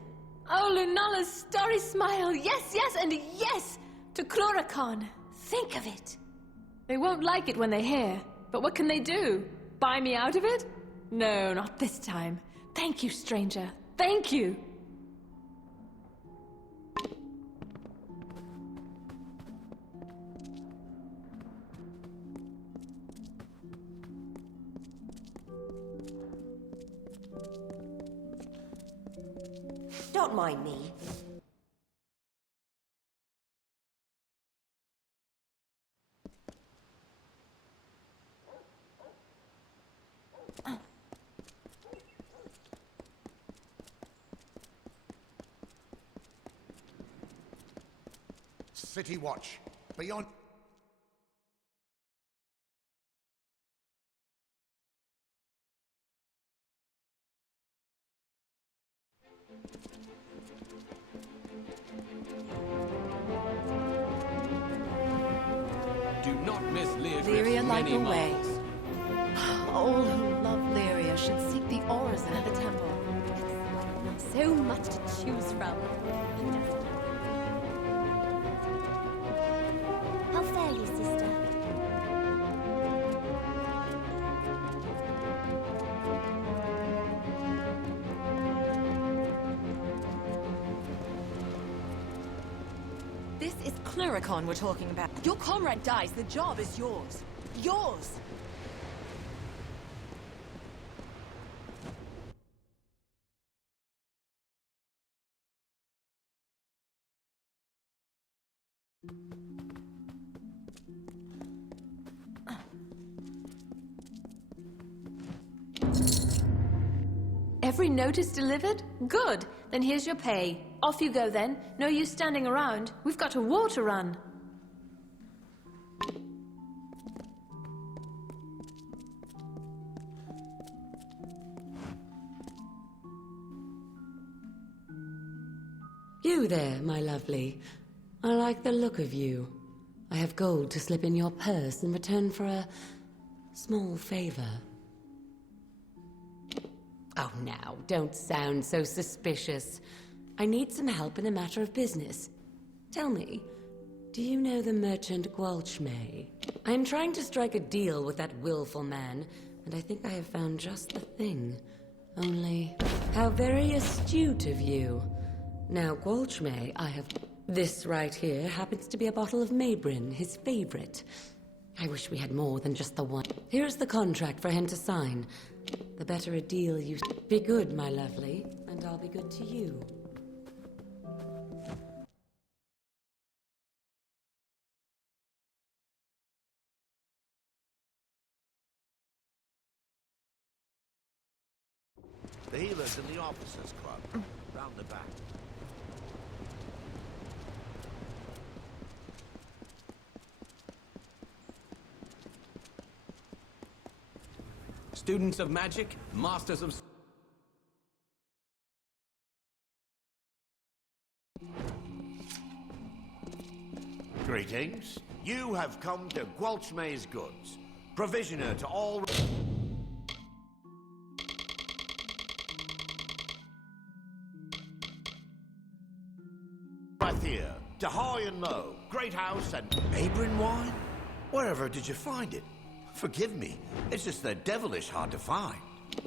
Oh, Lunala's starry smile. Yes, yes, and yes! To Cluracan. Think of it. They won't like it when they hear. But what can they do? Buy me out of it? No, not this time. Thank you, stranger. Thank you. Don't mind me. City Watch. Beyond... Do not miss Lear Lyria light many the way. miles. All who love Lyria should seek the Orison at the temple. So much to choose from. How fare you, sister? This is Cluracan we're talking about. Your comrade dies, the job is yours. Yours! Every notice delivered? Good. Then here's your pay. Off you go then. No use standing around. We've got a war to run. You there, my lovely. I like the look of you. I have gold to slip in your purse in return for a small favor. Oh, now, don't sound so suspicious. I need some help in a matter of business. Tell me, do you know the merchant Gwalchmey? I am trying to strike a deal with that willful man, and I think I have found just the thing. Only, how very astute of you. Now, Gwalchmey, I have... This right here happens to be a bottle of Maybrin, his favorite. I wish we had more than just the one. Here's the contract for him to sign. The better a deal you... Be good, my lovely, and I'll be good to you. The healers in the officers' club. Round the back. Students of magic, masters of... Greetings. You have come to Gwalchmay's goods, provisioner to all... Rathir, to high and low, great house and... Neighboring wine? Wherever did you find it? Forgive me, it's just they're devilish hard to find.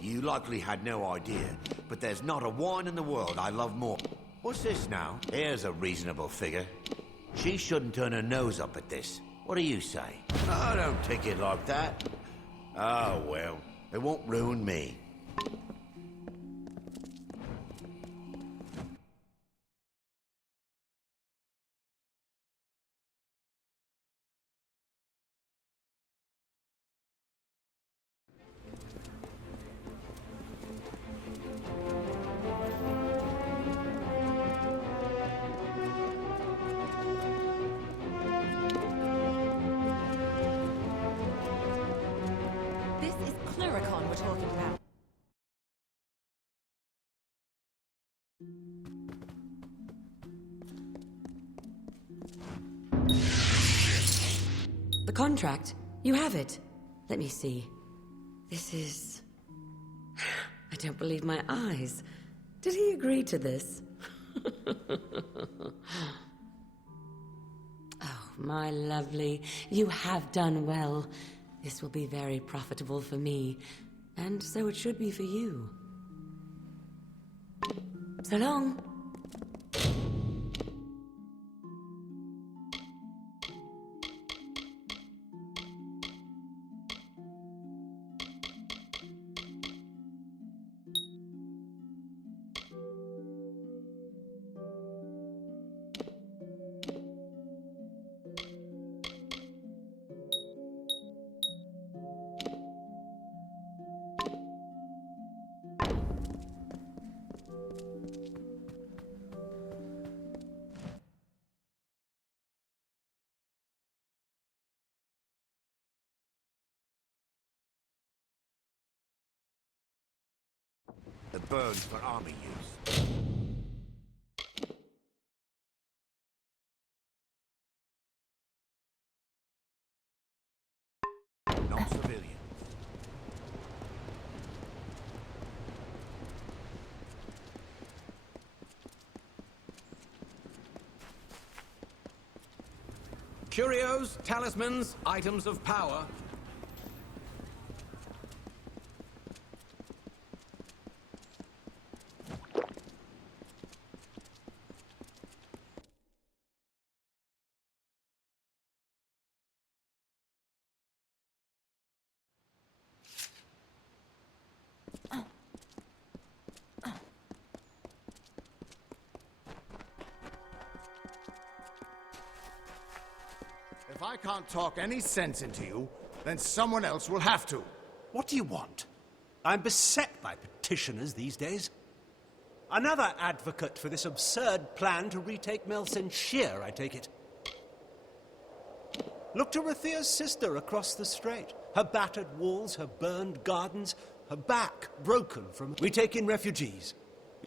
You likely had no idea, but there's not a wine in the world I love more. What's this now? Here's a reasonable figure. She shouldn't turn her nose up at this. What do you say? I don't take it like that. Oh, well, it won't ruin me. This is Cluricon we're talking about. The contract? You have it. Let me see. This is... I don't believe my eyes. Did he agree to this? Oh, my lovely. You have done well. This will be very profitable for me, and so it should be for you. So long. The burns for army use. Not civilian. Curios, talismans, items of power. If I can't talk any sense into you, then someone else will have to. What do you want? I'm beset by petitioners these days. Another advocate for this absurd plan to retake Melsenshire, I take it. Look to Rathir's sister across the strait. Her battered walls, her burned gardens, her back broken from... We take in refugees.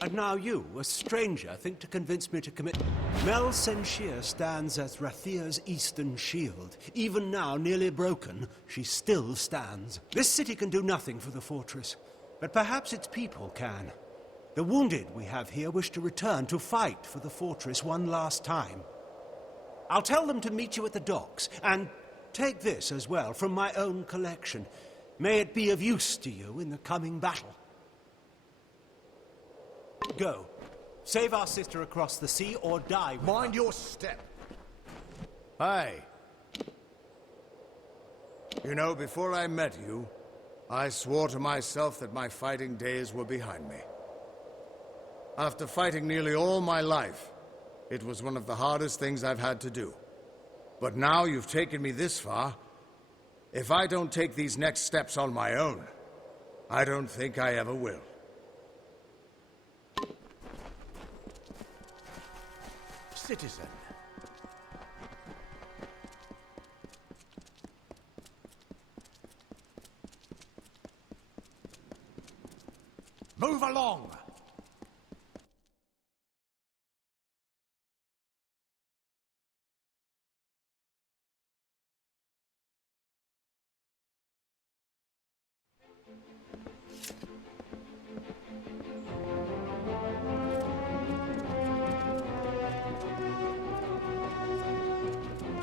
And now you, a stranger, think to convince me to commit... Melsenshire stands as Rathir's eastern shield. Even now, nearly broken, she still stands. This city can do nothing for the fortress, but perhaps its people can. The wounded we have here wish to return to fight for the fortress one last time. I'll tell them to meet you at the docks, and take this as well from my own collection. May it be of use to you in the coming battle. Go. Save our sister across the sea or die with Mind your step. Hey. You know, before I met you, I swore to myself that my fighting days were behind me. After fighting nearly all my life, it was one of the hardest things I've had to do. But now you've taken me this far. If I don't take these next steps on my own, I don't think I ever will. citizen. Move along!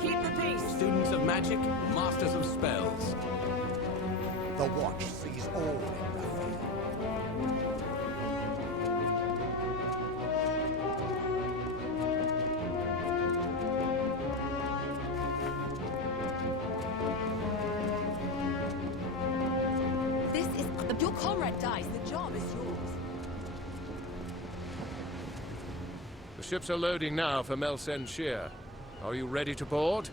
Keep the peace! Students of magic, masters of spells. The Watch sees all in Raphael. This is... Your comrade dies. The job is yours. The ships are loading now for Melsen Shear. Are you ready to board?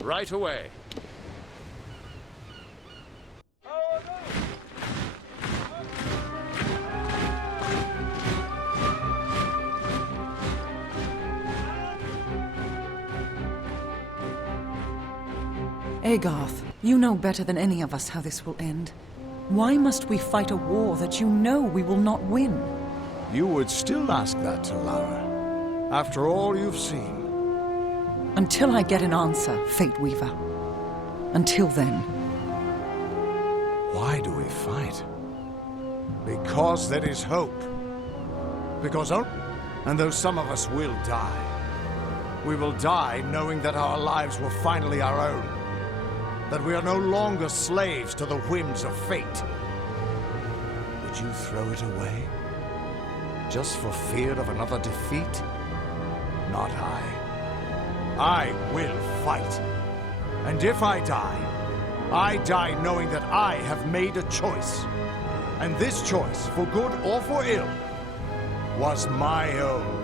Right away. Agarth, you know better than any of us how this will end. Why must we fight a war that you know we will not win? You would still ask that to Lara, after all you've seen. Until I get an answer, Fate Weaver. Until then. Why do we fight? Because there is hope. Because and though some of us will die, we will die knowing that our lives were finally our own. That we are no longer slaves to the whims of fate. Would you throw it away? Just for fear of another defeat? Not I. I will fight. And if I die knowing that I have made a choice. And this choice, for good or for ill, was my own.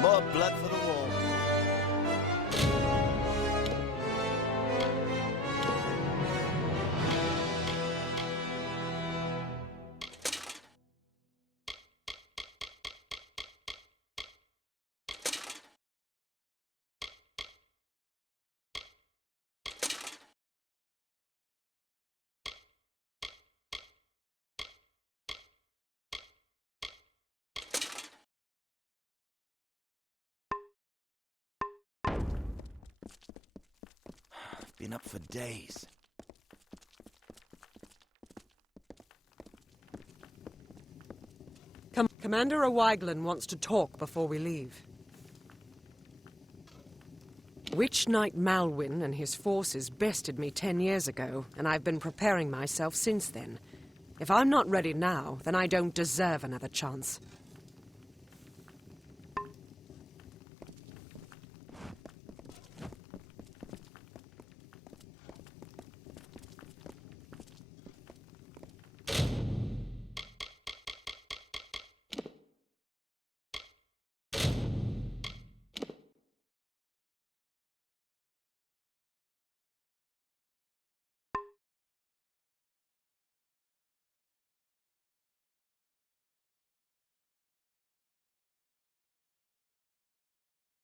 More blood for the wall. Been up for days. Commander O'Wyglen wants to talk before we leave. Witch Knight Malwyn and his forces bested me 10 years ago, and I've been preparing myself since then. If I'm not ready now, then I don't deserve another chance.